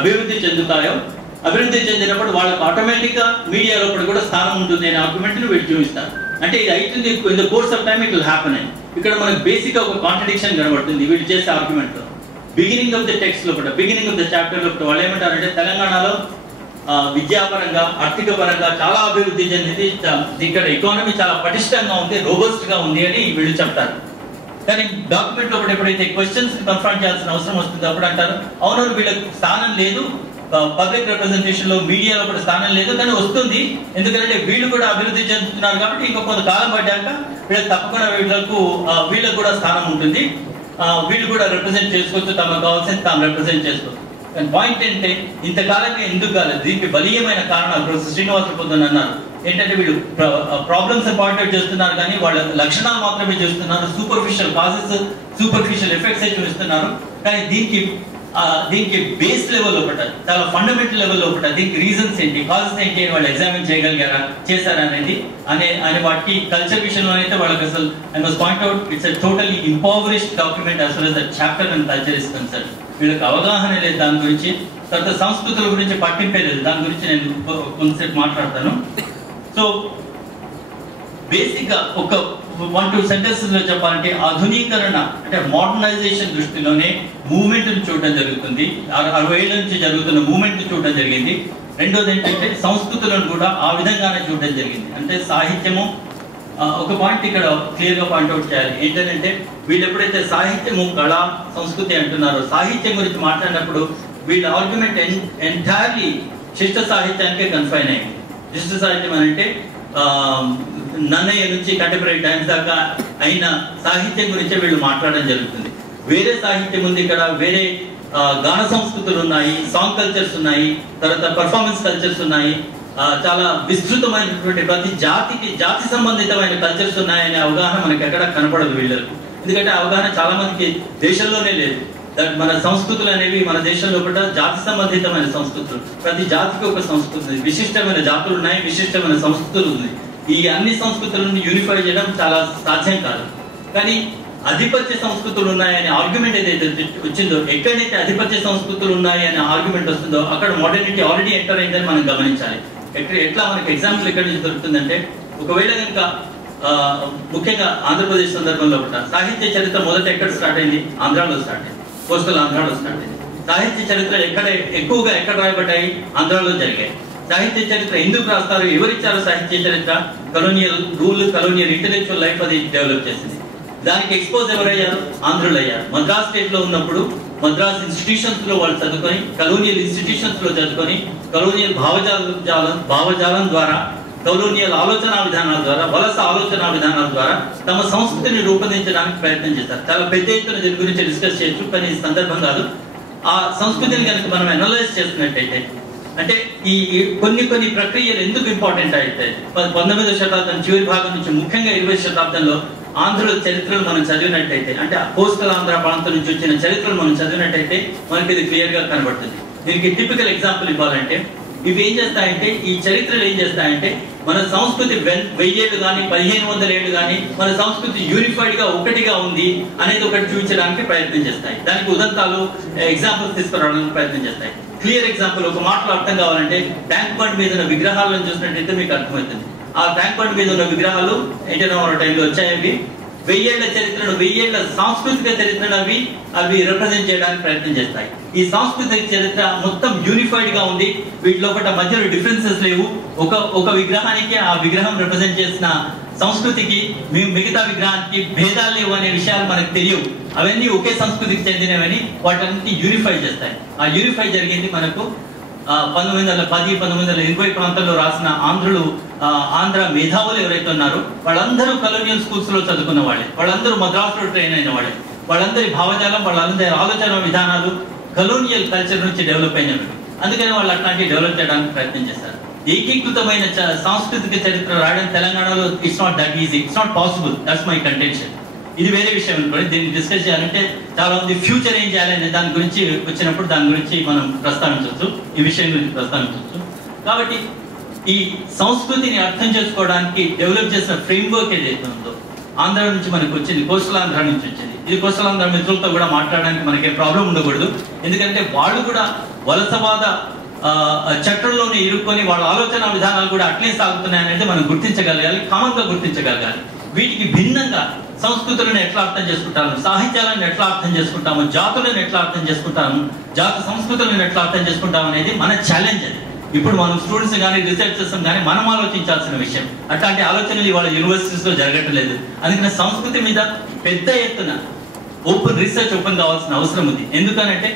అభివృద్ధి చెందుతాయో అభివృద్ధి చెందినప్పుడు వాళ్ళకి ఆటోమేటిక్గా మీడియా లోపల కూడా స్థానం ఉంటుంది అనే ఆర్గ్యుమెంట్ని వీళ్ళు చూపిస్తారు. అంటే ఇది అవుతుంది in the course of time it will happen అని. ఇక్కడ మనకు బేసిక్గా ఒక కాంట్రడిక్షన్ కనబడుతుంది వీళ్ళు చేసే ఆర్గ్యుమెంట్లో. బిగినింగ్ ఆఫ్ ద టెక్స్ట్ లోపల బిగినింగ్ ఆఫ్ ద చాప్టర్ లోపల వాళ్ళు ఏమంటారంటే తెలంగాణలో విద్యాపరంగా ఆర్థిక పరంగా చాలా అభివృద్ధి చెందింది, ఇక్కడ ఎకానమీ చాలా పటిష్టంగా ఉంది, రోబస్ట్ గా ఉంది అని వీళ్ళు చెప్తారు. కానీ డాక్యుమెంట్ లో ఎప్పుడైతే క్వశ్చన్స్ కన్ఫ్రంట్ చేయాల్సిన అవసరం వస్తుంది అప్పుడు అంటారు అవును వీళ్ళకి స్థానం లేదు, పబ్లిక్ రిప్రజెంటేషన్ లో మీడియాలో కూడా స్థానం లేదు, కానీ వస్తుంది ఎందుకంటే వీళ్ళు కూడా అభివృద్ధి చెందుతున్నారు కాబట్టి ఇంకా కొంత కాలం పడ్డాక వీళ్ళకి తప్పకుండా వీళ్ళకు కూడా స్థానం ఉంటుంది, వీళ్ళు కూడా రిప్రజెంట్ చేసుకోవచ్చు, తమకు కావాల్సింది తాము రిప్రజెంట్ చేసుకోవచ్చు. కానీ పాయింట్ ఏంటంటే ఇంతకాలంగా ఎందుకు కాలేదు, దీనికి బలీయమైన కారణాలు ప్రొఫెసర్ శ్రీనివాస పొద్దున అన్నారు. ఏంటంటే వీళ్ళు ప్రాబ్లమ్స్ పాయింట్అవుట్ చేస్తున్నారు కానీ వాళ్ళ లక్షణాలు మాత్రమే చేస్తున్నారు, సూపర్ఫిషియల్ కాజెస్ సూపర్ఫిషియల్ ఎఫెక్ట్స్ చూపిస్తున్నారు. కానీ దీనికి బేస్ లెవెల్లో పెట్టాలి, చాలా ఫండమెంటల్ లెవెల్లో పెట్టాలి. దీనికి రీజన్స్ ఏంటి, కాజెస్ ఏంటి వాళ్ళు ఎగ్జామిన్ చేయగలిగారా, చేశారా అనేది అనే వాటికి కల్చర్ విషయంలో అయితే వాళ్ళకి అసలు I must point out it's a totally impoverished document as well as the chapter and culture is concern. వీళ్ళకి అవగాహన లేదు దాని గురించి, తర్వాత సంస్కృతుల గురించి పట్టింపే లేదు, దాని గురించి నేను కొంతసేపు మాట్లాడతాను. సో బేసిక్ గా ఒక 1-2 సెంటెన్సెస్ లో చెప్పాలంటే ఆధునీకరణ అంటే మోడర్నైజేషన్ దృష్టిలోనే మూవ్మెంట్ ని చూడడం జరుగుతుంది, 60 ఏళ్ల నుంచి జరుగుతున్న మూవ్మెంట్ ని చూడడం జరిగింది. రెండోది ఏంటంటే సంస్కృతులను కూడా ఆ విధంగానే చూడడం జరిగింది. అంటే సాహిత్యము ఒక పాయింట్ ఇక్కడ క్లియర్ గా పాయింట్అవుట్ చేయాలి. ఏంటంటే వీళ్ళు ఎప్పుడైతే సాహిత్యము కళ సంస్కృతి అంటున్నారో సాహిత్యం గురించి మాట్లాడినప్పుడు వీళ్ళ ఆర్గ్యుమెంట్ ఎంటైర్లీ శిష్ట సాహిత్యానికే కన్ఫైన్ అయింది. శిష్ట సాహిత్యం అంటే నన్నయ్య నుంచి కంటెంపరీ టైమ్స్ దాకా అయిన సాహిత్యం గురించే వీళ్ళు మాట్లాడడం జరుగుతుంది. వేరే సాహిత్యం ఉంది, ఇక్కడ వేరే గాన సంస్కృతులు ఉన్నాయి, సాంగ్ కల్చర్స్ ఉన్నాయి, తర్వాత పర్ఫార్మెన్స్ కల్చర్స్ ఉన్నాయి, చాలా విస్తృతమైనటువంటి ప్రతి జాతి సంబంధితమైన కల్చర్స్ ఉన్నాయనే అవగాహన మనకి ఎక్కడ కనపడదు వీళ్ళకు. ఎందుకంటే అవగాహన చాలా మందికి దేశంలోనే లేదు. మన సంస్కృతులు అనేవి మన దేశంలో కూడా జాతి సంబంధితమైన సంస్కృతులు, ప్రతి జాతికి ఒక సంస్కృతి, విశిష్టమైన జాతులు ఉన్నాయి, విశిష్టమైన సంస్కృతులు ఉంది. ఈ అన్ని సంస్కృతులను యూనిఫై చేయడం చాలా సాధ్యం కాదు. కానీ ఆధిపత్య సంస్కృతులు ఉన్నాయనే ఆర్గ్యుమెంట్ ఏదైతే వచ్చిందో, ఎక్కడైతే ఆధిపత్య సంస్కృతులు ఉన్నాయి అనే ఆర్గ్యుమెంట్ వస్తుందో అక్కడ మోడర్నిటీ ఆల్రెడీ ఎంటర్ అయిందని మనం గమనించాలి. ఎట్లా మనకి ఎగ్జాంపుల్ ఎక్కడి నుంచి దొరుకుతుందంటే, ఒకవేళ కనుక ముఖ్యంగా ఆంధ్రప్రదేశ్ సందర్భంలో కూడా సాహిత్య చరిత్ర మొదట ఎక్కడ స్టార్ట్ అయింది, ఆంధ్రాలో స్టార్ట్ అయింది, కోస్టల్ ఆంధ్రాలో స్టార్ట్ అయింది. సాహిత్య చరిత్ర ఎక్కువగా ఎక్కడ రాయబడ్డాయి, ఆంధ్రాలో జరిగాయి. సాహిత్య చరిత్ర ఎందుకు రాస్తారు, ఎవరిచ్చారు సాహిత్య చరిత్ర, colonial rule, colonial intellectual life అది డెవలప్ చేసింది. దానికి ఎక్స్పోజ్ ఎవరయ్యారు, ఆంధ్రులు అయ్యారు. మద్రాస్ స్టేట్ లో ఉన్నప్పుడు మద్రాస్ ఇన్స్టిట్యూషన్స్ లో వాళ్ళు చదువుకొని, కలోనియల్ ఇన్స్టిట్యూషన్స్ లో చదువుకొని, కలోనియల్ భావజాలం ద్వారా, కలోనియల్ ఆలోచన విధానాల ద్వారా, వలస ఆలోచన విధానాల ద్వారా తమ సంస్కృతిని రూపొందించడానికి ప్రయత్నం చేస్తారు. చాలా పెద్ద ఎత్తున దీని గురించి డిస్కస్ చేయొచ్చు, కానీ ఈ సందర్భం కాదు. ఆ సంస్కృతిని కనుక మనం అనలైజ్ చేస్తున్నట్టయితే అంటే ఈ కొన్ని ప్రక్రియలు ఎందుకు ఇంపార్టెంట్ అయితే 19వ శతాబ్దం చివరి భాగం నుంచి ముఖ్యంగా 20వ శతాబ్దంలో ఆంధ్రుల చరిత్రలు మనం చదివినట్టయితే, అంటే కోస్టల్ ఆంధ్ర ప్రాంతం నుంచి వచ్చిన చరిత్రలు మనం చదివినట్టయితే మనకి ఇది క్లియర్ గా కనబడుతుంది. దీనికి టిపికల్ ఎగ్జాంపుల్ ఇవ్వాలంటే ఇవి ఏం చేస్తాయంటే, ఈ చరిత్రలు ఏం చేస్తాయంటే మన సంస్కృతి 1000 ఏళ్ళు కానీ 1500 ఏళ్ళు కానీ మన సంస్కృతి యూనిఫైడ్ గా ఒకటిగా ఉంది అనేది ఒకటి చూపించడానికి ప్రయత్నం చేస్తాయి. దానికి ఉదంతాలు ఎగ్జాంపుల్స్ తీసుకురావడానికి ప్రయత్నం చేస్తాయి. క్లియర్ ఎగ్జాంపుల్ ఒక మాటలో అర్థం కావాలంటే, ట్యాంక్ బండ్ మీద ఉన్న విగ్రహాలను చూసినట్టయితే మీకు అర్థమవుతుంది. ఆ ట్యాంక్ బండ్ మీద ఉన్న విగ్రహాలు 18వ టైంలో వచ్చాయి. 1000 ఏళ్ల చరిత్రను, 1000 ఏళ్ల సాంస్కృతిక చరిత్రను అవి రిప్రజెంట్ చేయడానికి ప్రయత్నం చేస్తాయి. ఈ సాంస్కృతిక చరిత్ర మొత్తం యూనిఫైడ్ గా ఉంది, వీటిలో ఒకటి మధ్యలో డిఫరెన్సెస్ లేవు. ఒక విగ్రహానికి ఆ విగ్రహం రిప్రజెంట్ చేసిన సంస్కృతికి మిగతా విగ్రహానికి భేదాలు లేవు అనే విషయాలు మనకు తెలియవు. అవన్నీ ఒకే సంస్కృతికి చెందినవని వాటన్నిటిని యూనిఫై చేస్తాయి. ఆ యూనిఫై జరిగింది మనకు 1910-1920 ప్రాంతంలో రాసిన ఆంధ్ర మేధావులు ఎవరైతే ఉన్నారో వాళ్ళందరూ కలోనియల్ స్కూల్స్ లో చదువుకున్న వాళ్ళే, వాళ్ళందరూ మద్రాసులో ట్రైన్ అయిన వాళ్ళే, వాళ్ళందరి భావజాలం, వాళ్ళందరి ఆలోచన విధానాలు కలోనియల్ కల్చర్ నుంచి డెవలప్ అయినవి. అందుకని వాళ్ళు అట్లాంటివి డెవలప్ చేయడానికి ప్రయత్నం చేస్తారు. ఏకీకృతమైన సాంస్కృతిక చరిత్ర రాయడం తెలంగాణలో it's not that easy, it's not possible. That's my contention. ఇది వేరే విషయం అనుకోండి. దీన్ని డిస్కస్ చేయాలంటే చాలా మంది ఫ్యూచర్ ఏం చేయాలనే దాని గురించి వచ్చినప్పుడు దాని గురించి మనం ప్రస్తావించవచ్చు, ఈ విషయం గురించి ప్రస్తావించవచ్చు. కాబట్టి ఈ సంస్కృతిని అర్థం చేసుకోవడానికి డెవలప్ చేసిన ఫ్రేమ్వర్క్ ఏదైతే ఉందో, ఆంధ్ర నుంచి మనకు వచ్చింది, కోస్టల్ ఆంధ్ర నుంచి వచ్చింది. ఇది కోస్టల్ ఆంధ్ర మిత్రులతో కూడా మాట్లాడడానికి మనకి ప్రాబ్లం ఉండకూడదు, ఎందుకంటే వాళ్ళు కూడా వలసవాద చట్టంలోనే ఇరుక్కొని వాళ్ళ ఆలోచన విధానాలు కూడా అట్లే సాగుతున్నాయి అనేది మనం గుర్తించగలగాలి, కామన్గా గుర్తించగలగాలి. వీటికి భిన్నంగా సంస్కృతులను ఎట్లా అర్థం చేసుకుంటాము, సాహిత్యాలను ఎట్లా అర్థం చేసుకుంటాము, జాతులను ఎట్లా అర్థం చేసుకుంటాము, జాతి సంస్కృతులను ఎట్లా అర్థం చేసుకుంటాము అనేది మన ఛాలెంజ్. అది ఇప్పుడు మనం స్టూడెంట్స్ కానీ రీసెర్చర్స్ కానీ మనం ఆలోచించాల్సిన విషయం. అట్లాంటి ఆలోచనలు ఇవాళ యూనివర్సిటీస్లో జరగట్లేదు. అందుకని సంస్కృతి మీద పెద్ద ఎత్తున ఓపెన్ రీసెర్చ్ ఓపెన్ కావాల్సిన అవసరం ఉంది. ఎందుకనంటే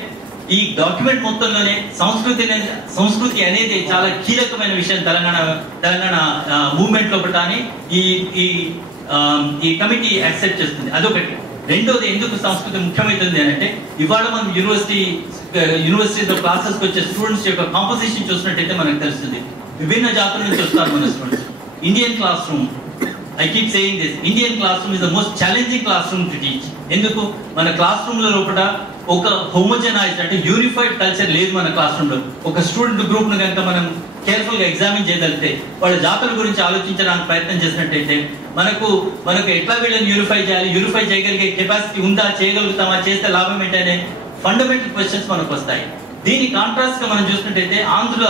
ఈ డాక్యుమెంట్ మొత్తంలోనే సంస్కృతి అనేది చాలా కీలకమైన విషయం తెలంగాణ మూవ్మెంట్ లోపల అని ఈ కమిటీ యాక్సెప్ట్ చేస్తుంది. అదొకటి. రెండోది, ఎందుకు సంస్కృతి ముఖ్యమవుతుంది అంటే ఇవాళ మనం యూనివర్సిటీలో క్లాసెస్కి వచ్చే స్టూడెంట్స్ యొక్క కాంపోజిషన్ చూసినట్టయితే మనకు తెలుస్తుంది. విభిన్న జాతుల నుంచి వస్తారు మన students. Indian class room, I keep saying this, Indian classroom is the most challenging classroom to teach. ఎందుకు? మన క్లాస్ రూమ్ లో లోపల ఒక హోమోజనైజ్డ్ అంటే యూనిఫైడ్ కల్చర్ లేదు మన క్లాస్ రూమ్ లో. ఒక స్టూడెంట్ గ్రూప్ ను కనుక మనం కేర్ఫుల్ గా ఎగ్జామిన్ చేయగలిగితే, వాళ్ళ జాతుల గురించి ఆలోచించడానికి ప్రయత్నం చేసినట్టయితే మనకు ఎట్లా వీళ్ళని యూనిఫై చేయగలిగే కెపాసిటీ ఉందా, చేయగలుగుతామా, చేస్తే లాభం ఏంటనే ఫండమెంటల్ క్వశ్చన్స్ మనకు వస్తాయి. దీని కాంట్రాస్ట్ గా మనం చూసినట్టయితే ఆంధ్ర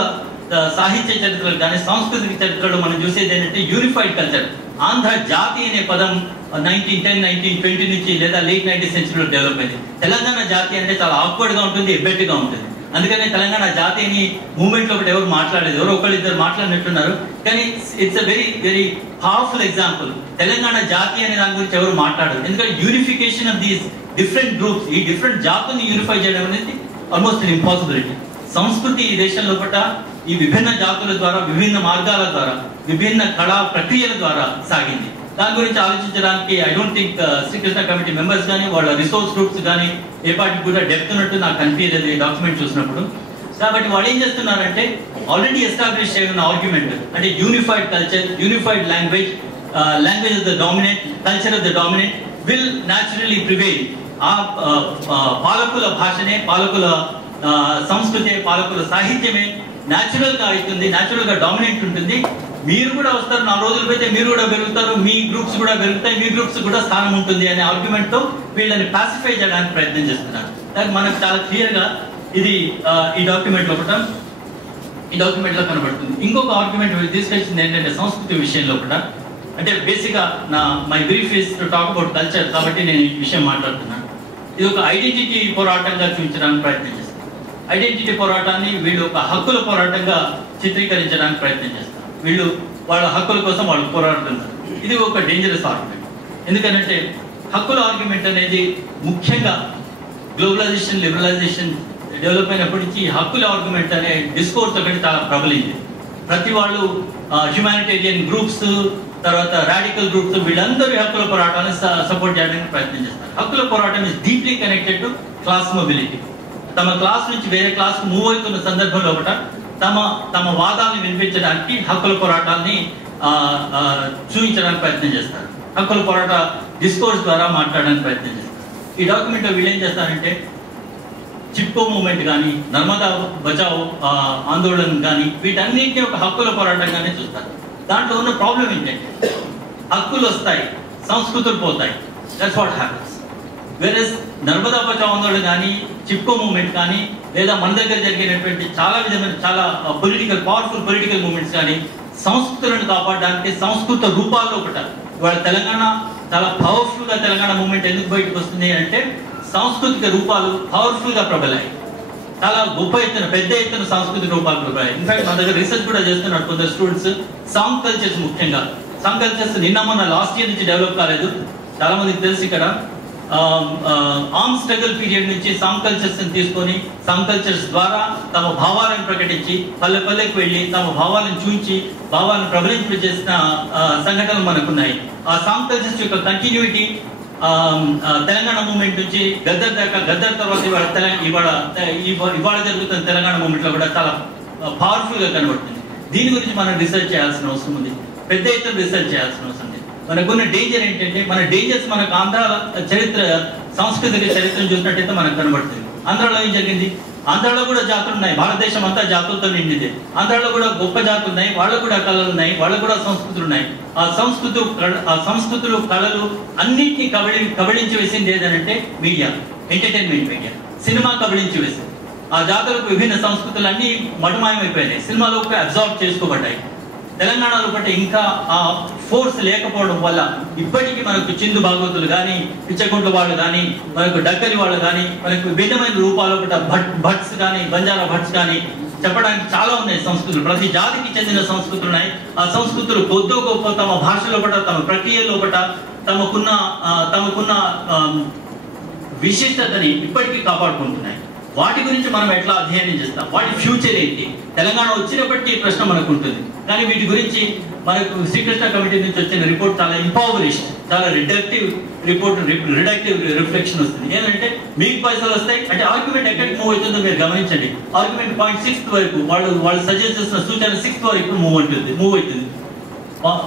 సాహిత్య చరిత్రలు కానీ సాంస్కృతిక చరిత్రలో మనం చూసేది ఏంటంటే యూనిఫైడ్ కల్చర్. ఆంధ్ర జాతి అనే పదం 1910, 1920 నుంచి లేదా లేట్ 90th సెంచరీలో డెవలప్ అయింది. తెలంగాణ జాతి అంటే చాలా ఆక్వర్డ్ గా ఉంటుంది, ఎబ్బెట్టుగా ఉంటుంది. అందుకనే తెలంగాణ జాతి అని మూవ్మెంట్ లో ఎవరు మాట్లాడలేదు, ఎవరు ఒకళ్ళిద్దరు మాట్లాడినట్టున్నారు. కానీ it's a very very powerful example. Telangana జాతి అనే దాని గురించి ఎవరు మాట్లాడరు. ఎందుకంటే unification of these different groups, ఈ డిఫరెంట్ జాతుల్ని యూనిఫై చేయడం అనేది ఆల్మోస్ట్ ఇంపాసిబిలిటీ. సంస్కృతి ఈ దేశం లోపల ఈ విభిన్న జాతుల ద్వారా, విభిన్న మార్గాల ద్వారా, విభిన్న కళా ప్రక్రియల ద్వారా సాగింది. దాని గురించి ఆలోచించడానికి I don't think Srikrishna committee members కానీ వాళ్ళ రిసోర్స్ గ్రూప్స్ కానీ ఏ పాటికి కూడా డెప్త్ ఉన్నట్టు నాకు అనిపించలేదు ఈ డాక్యుమెంట్ చూసినప్పుడు. కాబట్టి వాళ్ళు ఏం చేస్తున్నారంటే ఆల్రెడీ ఎస్టాబ్లిష్ అయిన ఆర్గ్యుమెంట్ అంటే unified culture, unified language of the dominant, culture of the dominant will naturally prevail. ఆ పాలకుల భాషనే, పాలకుల సంస్కృతి, పాలకుల సాహిత్యమే న్యాచురల్ గా అవుతుంది, న్యాచురల్ గా డామినెంట్ ఉంటుంది. మీరు కూడా వస్తారు, 4 రోజులు పోతే మీరు కూడా పెరుగుతారు, మీ గ్రూప్స్ కూడా పెరుగుతాయి, మీ గ్రూప్స్ కూడా స్థానం ఉంటుంది అనే ఆర్గ్యుమెంట్ తో వీళ్ళని పాసిఫై చేయడానికి ప్రయత్నం చేస్తున్నారు. మనకు చాలా క్లియర్ గా ఇది ఈ డాక్యుమెంట్ లో కనబడుతుంది. ఇంకొక ఆర్గ్యుమెంట్ తీసుకొచ్చింది ఏంటంటే సంస్కృతి విషయంలో కూడా, అంటే బేసిక్ గా my brief is to talk about culture కాబట్టి నేను ఈ విషయం మాట్లాడుతున్నాను. ఇది ఒక ఐడెంటిటీ పోరాటంగా చూపించడానికి ప్రయత్నం చేస్తారు. ఐడెంటిటీ పోరాటాన్ని వీళ్ళు ఒక హక్కుల పోరాటంగా చిత్రీకరించడానికి ప్రయత్నం చేస్తారు. వీళ్ళు వాళ్ళ హక్కుల కోసం వాళ్ళు పోరాడుతున్నారు. ఇది ఒక డేంజరస్ ఆర్గ్యుమెంట్. ఎందుకంటే హక్కుల ఆర్గ్యుమెంట్ అనేది ముఖ్యంగా గ్లోబలైజేషన్, లిబరలైజేషన్ డెవలప్ అయినప్పటి నుంచి హక్కుల ఆర్గ్యుమెంట్ అనే డిస్కోర్స్ ఒకటి చాలా ప్రబలింది. ప్రతి వాళ్ళు హ్యుమానిటేరియన్ గ్రూప్స్, తర్వాత రాడికల్ గ్రూప్స్, వీళ్ళందరూ హక్కుల పోరాటాన్ని సపోర్ట్ చేయడానికి ప్రయత్నం చేస్తారు. హక్కుల పోరాటం is deeply connected to class mobility. తమ క్లాస్ నుంచి వేరే క్లాస్ మూవ్ అవుతున్న సందర్భంలో ఒకట తమ వాదాలను వినిపించడానికి హక్కుల పోరాటాన్ని చూపించడానికి ప్రయత్నం చేస్తారు. హక్కుల పోరాట డిస్కోర్స్ ద్వారా మాట్లాడడానికి ప్రయత్నం చేస్తారు. ఈ డాక్యుమెంట్లో వీళ్ళు ఏం చేస్తారంటే చిప్కో మూవ్మెంట్ కానీ, నర్మదా బచావ్ ఆందోళన కానీ వీటన్నిటిని ఒక హక్కుల పోరాటంగానే చూస్తారు. దాంట్లో ఉన్న ప్రాబ్లం ఏంటంటే హక్కులు వస్తాయి, సంస్కృతులు పోతాయి. That's what happens. Whereas Narmada Bachao Andolan కానీ, చిప్కో మూవ్మెంట్ కానీ, లేదా మన దగ్గర జరిగినటువంటి చాలా పవర్ఫుల్ పొలిటికల్ మూవ్మెంట్స్ కానీ సంస్కృతులను కాపాడడానికి సంస్కృత రూపాల్లో ఒకట. వాళ్ళ తెలంగాణ చాలా పవర్ఫుల్ గా తెలంగాణ మూవ్మెంట్ ఎందుకు బయటకు వస్తుంది అంటే సాంస్కృతిక రూపాలు పవర్ఫుల్ గా ప్రబలాయి. చాలా గొప్ప ఎత్తున, పెద్ద ఎత్తున సాంస్కృతిక రూపాలు ప్రబలాయి. ఇన్ఫాక్ట్ మన దగ్గర రీసెర్చ్ కూడా చేస్తున్నారు కొందరు స్టూడెంట్స్. సాంగ్ కల్చర్స్, ముఖ్యంగా సాంగ్ కల్చర్స్ నిన్న మొన్న లాస్ట్ ఇయర్ నుంచి డెవలప్ కాలేదు. చాలా మందికి తెలుసు ఇక్కడ ఆర్మ్ స్ట్రగల్ పీరియడ్ నుంచి సాంగ్ కల్చర్స్ తీసుకొని సాంగ్ కల్చర్స్ ద్వారా తమ భావాలను ప్రకటించి పల్లె పల్లెకి వెళ్ళి తమ భావాలను చూపించి భావాలను ప్రబలింపజేసిన సంఘటనలు మనకున్నాయి. ఆ సాంగ్ కల్చర్స్ యొక్క కంటిన్యూటీ తెలంగాణ మూవ్మెంట్ నుంచి గద్దర్ దాకా, గద్దర్ తర్వాత ఇవాళ జరుగుతున్న తెలంగాణ మూవ్మెంట్ లో కూడా చాలా పవర్ఫుల్ గా కనబడుతుంది. దీని గురించి మనం రీసెర్చ్ చేయాల్సిన అవసరం ఉంది, పెద్ద ఎత్తున రీసెర్చ్ చేయాల్సిన అవసరం ఉంది. మనకున్న డేంజర్ ఏంటంటే మన డేంజర్స్ మనకు ఆంధ్ర చరిత్ర, సాంస్కృతిక చరిత్రను చూసినట్టయితే మనకు కనబడుతుంది. ఆంధ్రాలో ఏం జరిగింది? ఆంధ్రాలో కూడా జాతులు ఉన్నాయి. భారతదేశం అంతా జాతులతో నిండింది. ఆంధ్రాలో కూడా గొప్ప జాతులు ఉన్నాయి, వాళ్ళకు కూడా కళలు ఉన్నాయి, వాళ్ళకు కూడా సంస్కృతులు ఉన్నాయి. ఆ సంస్కృతులు, కళలు అన్నింటినీ కబళించి వేసింది ఏదనంటే మీడియా, ఎంటర్టైన్మెంట్ మీడియా, సినిమా కబళించి వేసింది. ఆ జాతులకు విభిన్న సంస్కృతులు అన్ని మటుమాయమైపోయినాయి, సినిమాలో అబ్జార్బ్ చేసుకోబడ్డాయి. తెలంగాణలో బట్టి ఇంకా ఆ ఫోర్స్ లేకపోవడం వల్ల ఇప్పటికీ మనకు చిందు భాగవతులు కానీ, పిచ్చకుంట్ల వాళ్ళు కానీ, మనకు డక్కలి వాళ్ళు కానీ, మనకు భిన్నమైన రూపాల్లో భట్స్ కానీ, బంజారా భట్స్ కానీ చెప్పడానికి చాలా ఉన్నాయి సంస్కృతులు. ప్రతి జాతికి చెందిన సంస్కృతులు ఉన్నాయి. ఆ సంస్కృతులు కొద్దో గొప్ప తమ భాషలో పట, తమ ప్రక్రియలో పట, తమకున్న విశిష్టతని ఇప్పటికీ కాపాడుకుంటున్నాయి. వాటి గురించి మనం ఎట్లా అధ్యయనం చేస్తాం, వాటి ఫ్యూచర్ ఏంటి? తెలంగాణ వచ్చినప్పటికీ ఈ ప్రశ్న మనకు ఉంటుంది. కానీ వీటి గురించి మనకు శ్రీకృష్ణ కమిటీ నుంచి వచ్చిన రిపోర్ట్ చాలా ఇంపవరిష్డ్, చాలా రిడక్టివ్ రిపోర్ట్, రిడక్టివ్ రిఫ్లెక్షన్ వస్తుంది. ఏంటంటే మీకు పైసలు వస్తాయి అంటే ఆర్గ్యుమెంట్ ఎక్కడికి మూవ్ అవుతుందో మీరు గమనించండి. ఆర్గ్యుమెంట్ పాయింట్ 6 వరకు వాళ్ళు సజెస్ట్ చేస్తున్న సూచన 6 వరకు మూవ్ అవుతుంది.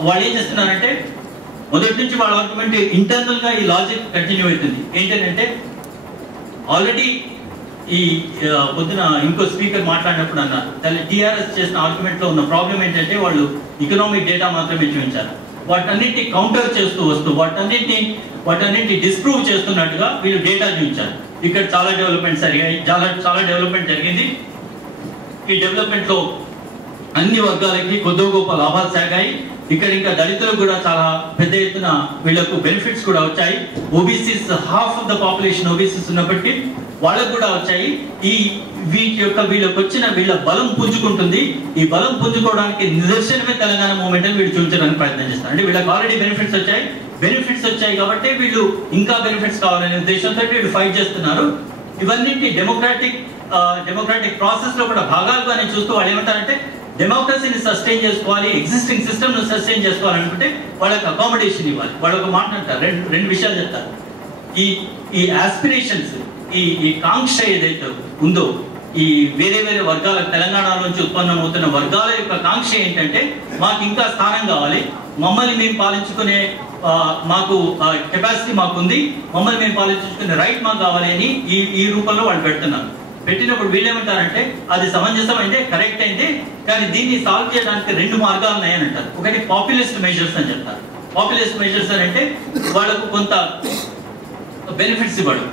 వాళ్ళు ఏం చేస్తున్నారంటే మొదటి నుంచి వాళ్ళ ఆర్గ్యుమెంట్ ఇంటర్నల్ గా ఈ లాజిక్ కంటిన్యూ అవుతుంది. ఏంటంటే ఆల్రెడీ ఈ పొద్దున ఇంకో స్పీకర్ మాట్లాడినప్పుడు అన్నారు, టీఆర్ఎస్ చేసిన ఆర్గ్యుమెంట్ లో ఉన్న ప్రాబ్లం ఏంటంటే వాళ్ళు ఎకనామిక్ డేటా మాత్రమే చూపించారు. వాటన్నిటిని కౌంటర్ చేస్తూ వస్తూ వాటన్నింటిని డిస్ప్రూవ్ చేస్తున్నట్టుగా వీళ్ళు డేటా చూపించారు. ఇక్కడ చాలా డెవలప్మెంట్ చాలా డెవలప్మెంట్ జరిగింది. ఈ డెవలప్మెంట్ లో అన్ని వర్గాలకి కొద్దో గొప్ప లాభాలు సాగాయి. ఇక్కడ ఇంకా దళితులకు కూడా చాలా పెద్ద ఎత్తున వీళ్ళకు బెనిఫిట్స్ కూడా వచ్చాయి. OBCs half of the population OBCs ఉన్నప్పటికీ వాళ్ళకు కూడా వచ్చాయి. వీళ్ళ బలం పుంజుకుంటుంది. ఈ బలం పుంజుకోవడానికి నిదర్శనమే తెలంగాణ మూవ్మెంట్ అని వీళ్ళు చూపించడానికి ప్రయత్నం చేస్తారు. అంటే వీళ్ళకి ఆల్రెడీ బెనిఫిట్స్ వచ్చాయి కాబట్టి వీళ్ళు ఇంకా బెనిఫిట్స్ కావాలనే ఉద్దేశంతో వీళ్ళు ఫైట్ చేస్తున్నారు. ఇవన్నింటి డెమోక్రాటిక్ ప్రాసెస్ లో కూడా భాగాలుగానే చూస్తూ వాళ్ళు ఏమంటారంటే డెమోక్రసీని సస్టైన్ చేసుకోవాలి, ఎగ్జిస్టింగ్ సిస్టమ్ ను సస్టైన్ చేసుకోవాలనుకుంటే వాళ్ళకి అకామిడేషన్ ఇవ్వాలి. వాళ్ళు ఒక మాట అంటారు, రెండు విషయాలు చెప్తారు. ఈ ఆస్పిరేషన్స్, ఈ కాంక్ష ఏదైతే ఉందో, ఈ వేరే వర్గాలకు తెలంగాణ నుంచి ఉత్పన్నమవుతున్న వర్గాల యొక్క కాంక్ష ఏంటంటే మాకు ఇంకా స్థానం కావాలి, మమ్మల్ని మేము పాలించుకునే మాకు కెపాసిటీ మాకుంది, మమ్మల్ని మేము పాలించుకునే రైట్ మాకు కావాలి అని ఈ రూపంలో వాళ్ళు పెట్టినప్పుడు వీళ్ళు ఏమంటారంటే అది సమంజసం అయితే కరెక్ట్ అయింది, కానీ దీన్ని సాల్వ్ చేయడానికి 2 మార్గాలు ఉన్నాయని అంటారు. ఒకటి పాపులిస్ట్ మెజర్స్ అని చెప్తారు. పాపులిస్ట్ మెజర్స్ అని అంటే వాళ్ళకు కొంత బెనిఫిట్స్ ఇవ్వడం,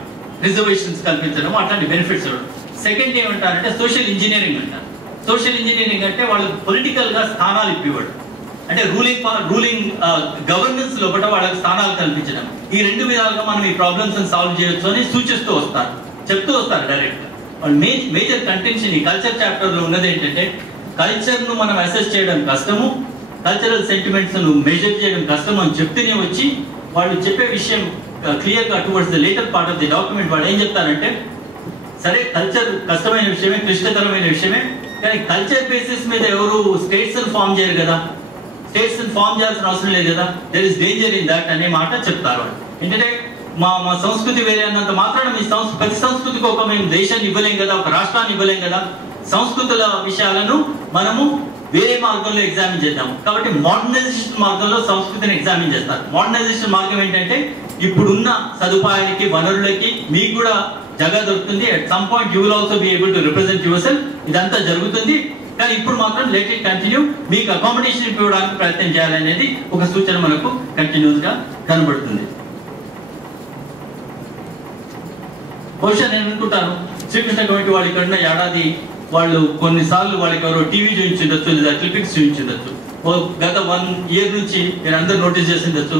రిజర్వేషన్స్ కల్పించడం, అట్లాంటి బెనిఫిట్స్ ఇవ్వడం. సెకండ్ ఏమంటారంటే సోషల్ ఇంజనీరింగ్ అంటారు. సోషల్ ఇంజనీరింగ్ అంటే వాళ్ళు పొలిటికల్ గా స్థానాలు ఇప్పివ్వడం, అంటే రూలింగ్ గవర్నెన్స్ లోపల వాళ్ళకి స్థానాలు కల్పించడం. ఈ 2 విధాలుగా మనం ఈ ప్రాబ్లమ్స్ సాల్వ్ చేయొచ్చు అని చెప్తూ వస్తారు డైరెక్ట్ గా. మేజర్ కంటెన్షన్ ఈ కల్చర్ చాప్టర్ లో ఉన్నది ఏంటంటే కల్చర్ ను మనం అసెస్ చేయడం కష్టము, కల్చరల్ సెంటిమెంట్స్ ను మెజర్ చేయడం కష్టం అని చెప్తూనే వచ్చి వాళ్ళు చెప్పే విషయం క్లియర్ గా towards the later part of the document వాళ్ళు ఏం చెప్తారంటే సరే కల్చర్ కష్టమైన విషయమే, క్లిష్టతరమైన విషయమే, కానీ కల్చర్ బేసిస్ మీద ఎవరు స్టేట్స్ ఫామ్ చేయరు కదా, స్టేట్స్ ఫామ్ చేయాల్సిన అవసరం లేదు కదా, there is danger in that అనే మాట చెప్తారు వాళ్ళు. ఏంటంటే మా సంస్కృతి వేరే అన్నంత మాత్రాన ప్రతి సంస్కృతికి ఒక మేము దేశాన్ని ఇవ్వలేం కదా, ఒక రాష్ట్రాన్ని ఇవ్వలేం కదా, సంస్కృతుల విషయాలను మనము వేరే మార్గంలో ఎగ్జామిన్ చేద్దాం. కాబట్టి మోడర్నైజేషన్ మార్గంలో సంస్కృతిని ఎగ్జామిన్ చేస్తారు. మోడర్నైజేషన్ మార్గం ఏంటంటే ఇప్పుడున్న సదుపాయాలకి, వనరులకి మీకు కూడా జగ దొరుకుతుంది. At some point you will also be able to represent your self. ఇదంతా జరుగుతుంది, కానీ ఇప్పుడు మాత్రం లెట్ ఇట్ కంటిన్యూ, మీకు అకామిడేషన్ ఇవ్వడానికి ప్రయత్నం చేయాలనేది ఒక సూచన మనకు కంటిన్యూస్ గా కనబడుతుంది. బహుశా నేను అనుకుంటాను శ్రీకృష్ణ కమిటీ వాళ్ళు ఇక్కడ ఏడాది వాళ్ళు కొన్నిసార్లు వాళ్ళకి ఎవరో టీవీ చూపించుండొచ్చు, లేదా క్లిప్పింగ్స్ చూపించుండొచ్చు. గత 1 year నుంచి నేను అందరూ నోటీస్ చేసిండొచ్చు.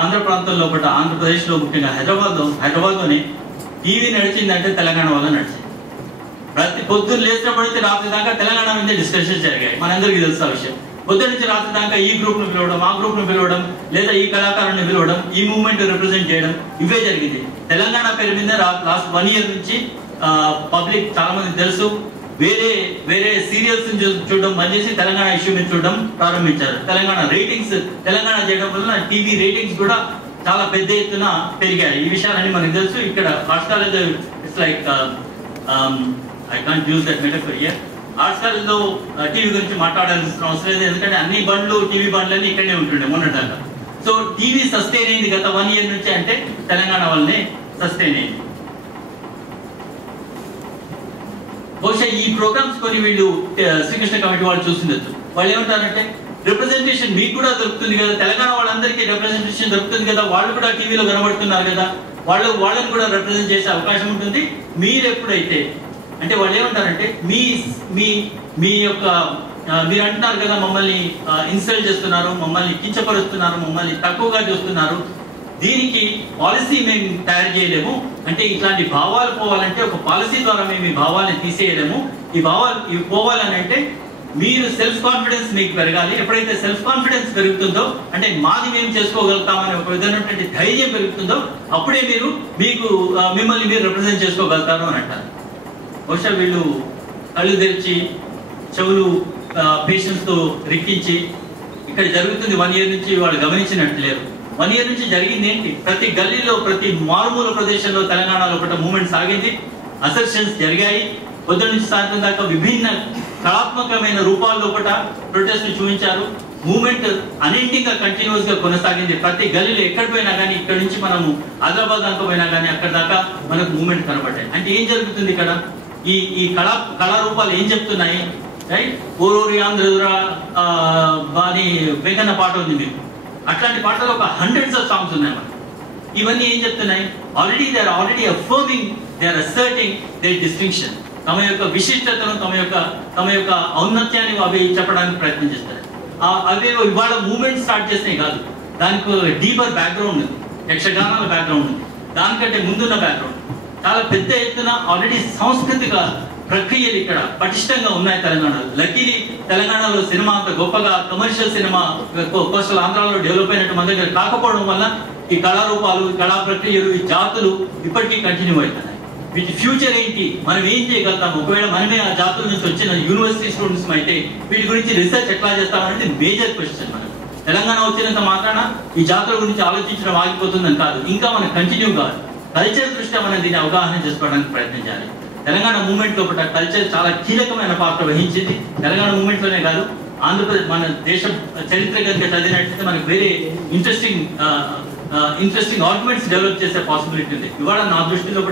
ఆంధ్ర ప్రాంతంలో ఒకటి, ఆంధ్రప్రదేశ్ లో ముఖ్యంగా హైదరాబాద్లోనే టీవీ నడిచిందంటే తెలంగాణ వల్ల నడిచింది. ప్రతి పొద్దున్న లేచినప్పటి నుంచి రాత్రి దాకా తెలంగాణ మీద డిస్కషన్ జరిగాయి. మనందరికీ తెలుసు ఆ విషయం. పొద్దున్న నుంచి రాత్రి దాకా ఈ గ్రూప్ ను పిలవడం, ఆ గ్రూప్ ను పిలవడం, లేదా ఈ కళాకారుని పిలవడం, ఈ మూవ్మెంట్ రిప్రజెంట్ చేయడం, ఇవే జరిగింది. తెలంగాణ పేరు మీద లాస్ట్ 1 year నుంచి పబ్లిక్ చాలా మంది తెలుసు వేరే సీరియల్స్ చూడడం బంద్ చేసి తెలంగాణ ఇష్యూ మీద చూడడం ప్రారంభించారు. తెలంగాణ చేయడం వల్ల టీవీ రేటింగ్స్ కూడా చాలా పెద్ద ఎత్తున పెరిగాయి. ఈ విషయాలన్నీ మనకు తెలుసు. ఇక్కడ arts college it's like I can't use that metaphor here. Arts college లో టీవీ గురించి మాట్లాడాల్సిన అవసరం లేదు, ఎందుకంటే అన్ని టీవీ బండ్లన్నీ ఇక్కడనే ఉంటుండే మొన్నటిదాకా. సో టీవీ సస్టైన్ అయింది గత 1 year నుంచి అంటే తెలంగాణ వల్లనే సస్టైన్ అయింది. బహుశా ఈ ప్రోగ్రామ్స్ కొన్ని వీళ్ళు శ్రీకృష్ణ కమిటీ వాళ్ళు చూసిండొచ్చు. వాళ్ళు ఏమంటారంటే రిప్రజెంటేషన్ మీకు కూడా దొరుకుతుంది కదా, తెలంగాణ వాళ్ళందరికీ రిప్రజెంటేషన్ దొరుకుతుంది కదా, వాళ్ళు కూడా టీవీలో కనబడుతున్నారు కదా, వాళ్ళని కూడా రిప్రజెంట్ చేసే అవకాశం ఉంటుంది. మీరు ఎప్పుడైతే అంటే వాళ్ళు ఏమంటారంటే మీ మీ మీ యొక్క మీరు అంటున్నారు కదా మమ్మల్ని ఇన్సల్ట్ చేస్తున్నారు, మమ్మల్ని కించపరుస్తున్నారు, మమ్మల్ని తక్కువగా చూస్తున్నారు, దీనికి పాలసీ మేము తయారు చేయలేము. అంటే ఇట్లాంటి భావాలు పోవాలంటే ఒక పాలసీ ద్వారా మేము ఈ భావాలను తీసేయలేము. ఈ భావాలు ఇవి పోవాలని అంటే మీరు సెల్ఫ్ కాన్ఫిడెన్స్ మీకు పెరగాలి. ఎప్పుడైతే సెల్ఫ్ కాన్ఫిడెన్స్ పెరుగుతుందో అంటే మాది మేము చేసుకోగలుగుతామనే ఒక విధమైనటువంటి ధైర్యం పెరుగుతుందో అప్పుడే మీరు మిమ్మల్ని మీరు రిప్రజెంట్ చేసుకోగలుగుతారు అని అంటారు. బహుశా వీళ్ళు కళ్ళు తెరిచి చెవులు పేషెంట్స్ తో రెక్కించి ఇక్కడ జరుగుతుంది 1 year నుంచి వాళ్ళు గమనించినట్టు లేరు. 1 year నుంచి జరిగింది ఏంటి? ప్రతి గల్లీలో ప్రతి మారుమూల ప్రదేశంలో తెలంగాణలో ఒకటి మూవ్మెంట్ సాగింది, అసర్షన్స్ జరిగాయి. పొద్దున్న నుంచి సాయంత్రం దాకా విభిన్న కళాత్మకమైన రూపాల్లో ఒకట ప్రొటెస్ట్ చూపించారు. మూవ్మెంట్ అన్నింటిగా కంటిన్యూస్ గా కొనసాగింది. ప్రతి గల్లీలో ఎక్కడ పోయినా కానీ, ఇక్కడ నుంచి మనము ఆదిలాబాద్ దాకా పోయినా కానీ అక్కడ దాకా మనకు మూవ్మెంట్ కనబడ్డాయి. అంటే ఏం జరుగుతుంది ఇక్కడ? ఈ కళారూపాలు ఏం చెప్తున్నాయి? రైట్, ఓరోరి ఆంధ్ర బాని వేగన్న పాట ఉంది మీకు. అట్లాంటి పాటలు ఒక hundreds of songs ఉన్నాయి మనకి. ఇవన్నీ ఏం చెప్తున్నాయి? They are already affirming, they are asserting their distinction. తమ యొక్క విశిష్టతను, తమ యొక్క ఔన్నత్యాన్ని అవి చెప్పడానికి ప్రయత్నం చేస్తారు. అవే ఇవాళ మూవ్మెంట్ స్టార్ట్ చేసినాయి కాదు, దానికి డీపర్ బ్యాక్గ్రౌండ్ ఉంది, యక్షగానాల బ్యాక్గ్రౌండ్ ఉంది, దానికంటే ముందున్న బ్యాక్గ్రౌండ్ చాలా పెద్ద ఎత్తున ఆల్రెడీ సాంస్కృతిక ప్రక్రియలు ఇక్కడ పటిష్టంగా ఉన్నాయి తెలంగాణలో. లక్కీలీ తెలంగాణలో సినిమా అంత గొప్పగా కమర్షియల్ సినిమా కోస్టల్ ఆంధ్రాలో డెవలప్ అయినట్టు మన దగ్గర కాకపోవడం వల్ల ఈ కళారూపాలు, ఈ కళా ప్రక్రియలు, ఈ జాతులు ఇప్పటికీ కంటిన్యూ అవుతున్నాయి. వీటి ఫ్యూచర్ ఏంటి? మనం ఏం చేయగలుగుతాము? ఒకవేళ మనమే ఆ జాతుల నుంచి వచ్చిన యూనివర్సిటీ స్టూడెంట్స్ అయితే వీటి గురించి రీసెర్చ్ ఎట్లా చేస్తామనేది మేజర్ క్వశ్చన్. మనకు తెలంగాణ వచ్చినంత మాత్రాన ఈ జాతుల గురించి ఆలోచించడం ఆగిపోతుందని కాదు, ఇంకా మనం కంటిన్యూ కాదు. కల్చర్ దృష్ట్యా మనం దీన్ని అవగాహన చేసుకోవడానికి ప్రయత్నం చేయాలి. తెలంగాణ మూవ్మెంట్ లోపల కల్చర్ చాలా కీలకమైన పాత్ర వహించింది. తెలంగాణ మూవ్మెంట్ లోనే కాదు, ఆంధ్రప్రదేశ్ మన దేశం చరిత్ర కనుక చదివినట్లయితే మనకు వేరే ఇంట్రెస్టింగ్ ఆర్గ్యుమెంట్స్ డెవలప్ చేసే పాసిబిలిటీ ఉంది. ఇవాళ నా దృష్టిలో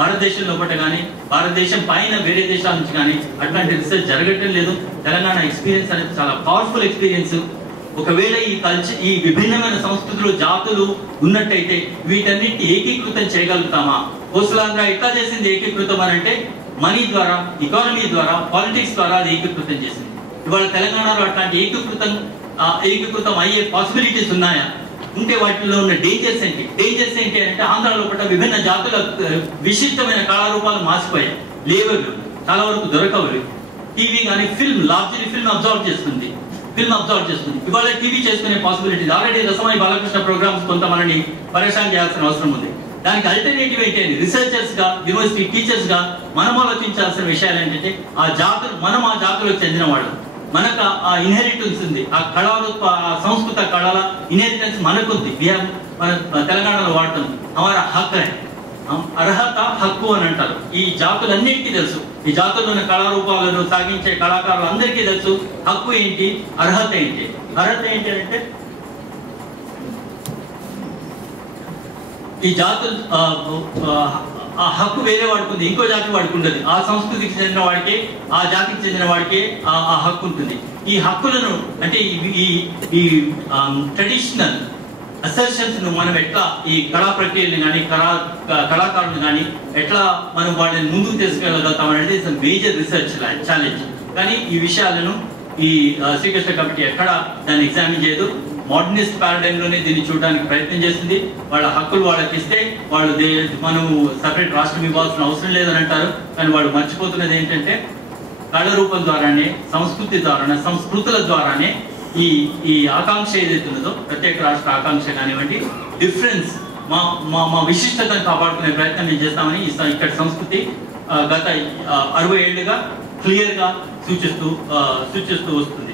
భారతదేశం లోపల కానీ, భారతదేశం పైన వేరే దేశాల నుంచి కానీ అట్లాంటి రీసెర్చ్ జరగటం లేదు. తెలంగాణ ఎక్స్పీరియన్స్ అనేది చాలా పవర్ఫుల్ ఎక్స్పీరియన్స్. ఒకవేళ ఈ విభిన్నమైన సంస్కృతులు, జాతులు ఉన్నట్టయితే వీటన్నిటి ఏకీకృతం చేయగలుగుతామా? కోస్టలాంధ్ర ఎట్లా చేసింది ఏకీకృతం అని అంటే మనీ ద్వారా, ఎకానమీ ద్వారా, పాలిటిక్స్ ద్వారా అది ఏకీకృతం చేసింది. ఇవాళ తెలంగాణలో అట్లాంటి ఏకీకృతం అయ్యే పాసిబిలిటీస్ ఉన్నాయా? ఉంటే వాటిలో ఉన్న డేంజర్స్ ఏంటి? అంటే ఆంధ్రాలో పట్ల విభిన్న జాతుల విశిష్టమైన కళారూపాలు మాసిపోయాయి, లేవవి చాలా వరకు దొరకవు. టీవీ కానీ లార్జ్లీ ఫిల్మ్ అబ్జర్వ్ చేస్తుంది. ఇవాళ టీవీ చేసుకునే పాసిబిలిటీ ఆల్రెడీ రసమాయి బాలకృష్ణ ప్రోగ్రామ్స్ కొంతమందిని పరేషాన్ చేయాల్సిన అవసరం ఉంది. దానికి అల్టర్నేటివ్ ఏంటి? రిసెర్చర్స్ గా, యూనివర్సిటీ టీచర్స్ గా మనం ఆలోచించాల్సిన విషయాలు ఏంటంటే మనం ఆ జాతులకు చెందిన వాళ్ళు, మనకు ఆ ఇన్హెరిటెన్స్ ఉంది, ఆ సంస్కృత కళల ఇన్హెరిటెన్స్ మనకుంది. మన తెలంగాణలో వాడటం హమారా హక్ అర్హత, హక్కు అని అంటారు. ఈ జాతులన్నిటికీ తెలుసు, ఈ జాతుల్లో ఉన్న కళారూపాలను సాగించే కళాకారులు అందరికీ తెలుసు హక్కు ఏంటి, అర్హత ఏంటి. అర్హత ఏంటి అంటే ఈ జాతులు ఆ హక్కు వేరే వాడికి ఉంది, ఇంకో జాతి వాడికి ఉండదు. ఆ సంస్కృతికి చెందిన వాడికి, ఆ జాతికి చెందిన వాడికి ఆ హక్కు ఉంటుంది. ఈ హక్కులను అంటే ఈ ట్రెడిషనల్ అసర్షన్స్ ను మనం ఎట్లా ఈ కళా ప్రక్రియలను కానీ, కళాకారులను కానీ ఎట్లా మనం వాటిని ముందుకు తీసుకెళ్ళగలుగుతాం అనేది ఇట్స్ మేజర్ రీసెర్చ్ ఛాలెంజ్. కానీ ఈ విషయాలను ఈ శ్రీకృష్ణ కమిటీ ఎక్కడ దాన్ని ఎగ్జామిన్ చేయదు. మోడర్నిస్ట్ పారాడైమ్ లోనే దీన్ని చూడడానికి ప్రయత్నం చేసింది. వాళ్ళ హక్కులు వాళ్ళకి ఇస్తే వాళ్ళు మనం సపరేట్ రాష్ట్రం ఇవ్వాల్సిన అవసరం లేదని అంటారు. కానీ వాళ్ళు మర్చిపోతున్నది ఏంటంటే కళ రూపం ద్వారానే, సంస్కృతుల ద్వారానే ఈ ఆకాంక్ష ఏదైతే ఉన్నదో, ప్రత్యేక రాష్ట్ర ఆకాంక్ష కానివ్వండి, డిఫరెన్స్ మా విశిష్టతను కాపాడుకునే ప్రయత్నం మేము చేస్తామని ఇక్కడ సంస్కృతి గత 60 ఏళ్లుగా క్లియర్ గా సూచిస్తూ వస్తుంది.